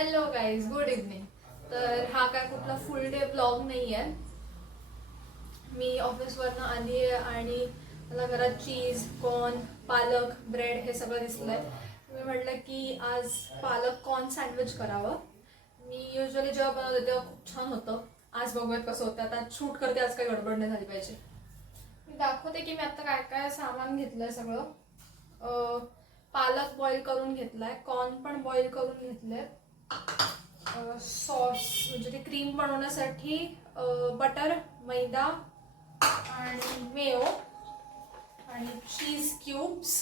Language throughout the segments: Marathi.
Hello guys, good evening. तर हा काय कुठला फुल डे ब्लॉग नाही आहे. मी ऑफिसवरनं आली आहे आणि मला घरात चीज, कॉर्न, पालक, ब्रेड हे सगळं दिसलंय. मी म्हटलं की आज पालक कॉर्न सँडविच करावं. मी युजली जेव्हा बनवते तेव्हा खूप छान होतं. आज बघूयात कसं होतं. आता शूट करते, आज काही गडबड नाही झाली पाहिजे. मी दाखवते की मी आता काय काय सामान घेतलंय सगळं. पालक बॉईल करून घेतलाय, कॉर्न पण बॉईल करून घेतले, सॉस म्हणजे ते क्रीम बनवण्यासाठी बटर, मैदा आणि मेयो आणि चीज क्यूब्स.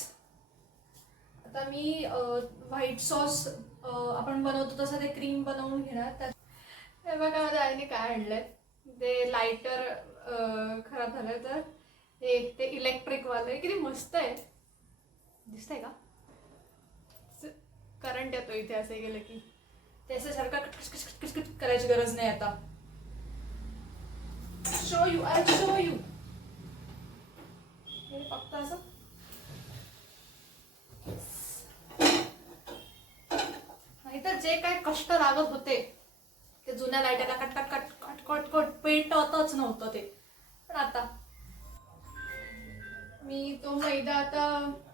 आता मी व्हाईट सॉस आपण बनवतो तसं ते क्रीम बनवून घेणार. हे बघा माझ्या आईने काय आणलंय. ते लायटर खराब झालंय, तर हे ते इलेक्ट्रिक वाले किती मस्त आहे. दिसतंय का? करंट येतो इथे असे गेले की. ते असं सारखं कटकट करायची गरज नाही आता. Show you, I show you. फक्त असं नाहीतर जे काय कष्ट लागत होते ते जुन्या लाईटला cut cut cut cut cut cut paint होतच नव्हतं ते. पण आता मी तो मैदा आता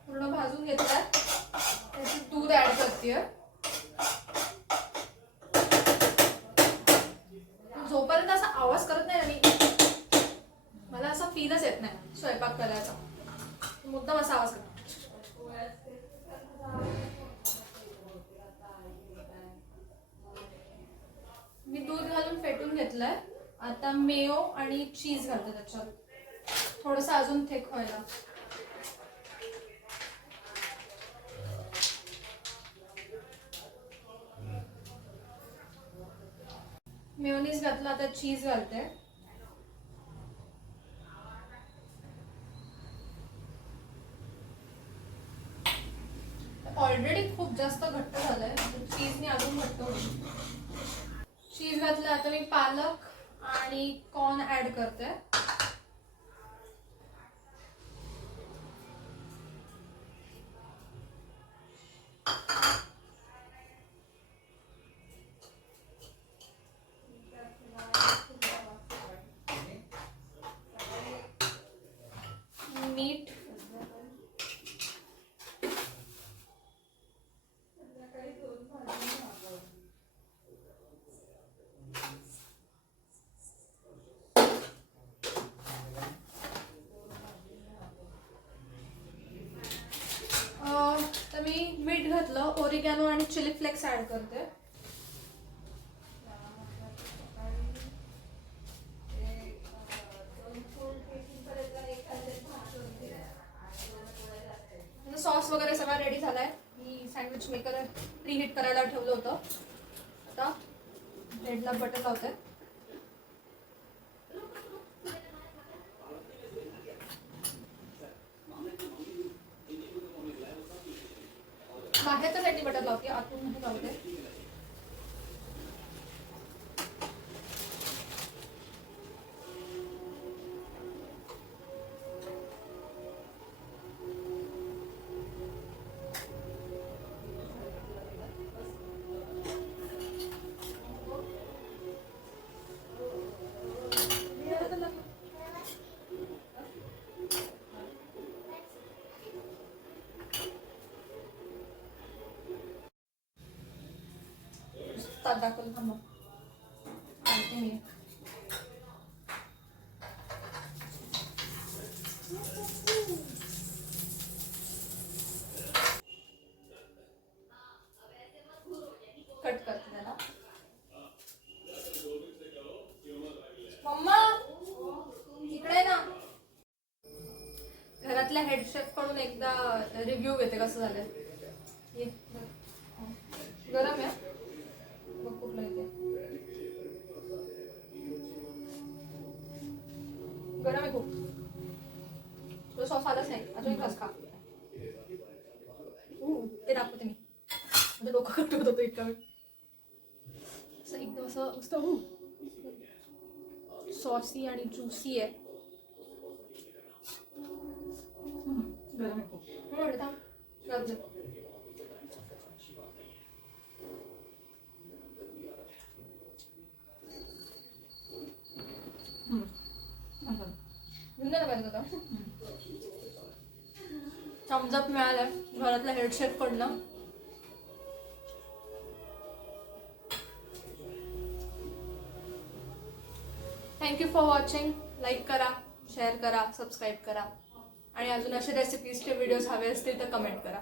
पूर्ण भाजून घेतलाय, त्याच्यात दूध ऍड करतेय. जोपर्यंत असा आवाज करत नाही ना मी, मला असा फीलच येत नाही स्वयंपाक करायचा. मुद्दाम असा आवाज करतो. मी दूध घालून फेटून घेतलंय. आता मेयो आणि चीज घालते त्याच्यात, थोडंसं अजून थिक व्हायला. मेयोनीज घातला, आता चीज घालते. ऑलरेडी खूप जास्त घट्ट झालंय, चीजने अजून घट्ट होईल. चीज घातलं, आता मी पालक आणि कॉर्न ऍड करते. मीठ, तर मी मीठ घातलं, ओरिगॅनो आणि चिली फ्लेक्स ऍड करते. सॉस वगैरे सगळा रेडी झालाय. मी सँडविच मेकर प्रीहीट करायला ठेवलं होतं. आता ब्रेडला बटर लावते. बाहेरच्या साईडने बटर लावते, आतून नाही लावते. ताट दाखवलं थांबा. कट करते त्याला. मम्मा इकडे ना. घरातल्या हेड शेफ कडून एकदा रिव्ह्यू घेते कसं झालंय. गरम आहे बघ कुठलं येते. गरम आहे खूप. तो सॉस आलाच नाही अजून. खास खा. ते दाखवते मी. म्हणजे डोकं कट होत होतं इतका वेळ. असं एकदम असं मस्त सॉसी आणि ज्युसी आहे. गरम आहे खूप. नाही पाहिजे होता. थम्सअप मिळालं घरातल्या हेड शेफ कडनं. Thank you for watching. लाईक करा, शेअर करा, सबस्क्राईब करा आणि अजून असे रेसिपीजचे व्हिडिओज हवे असतील तर कमेंट करा.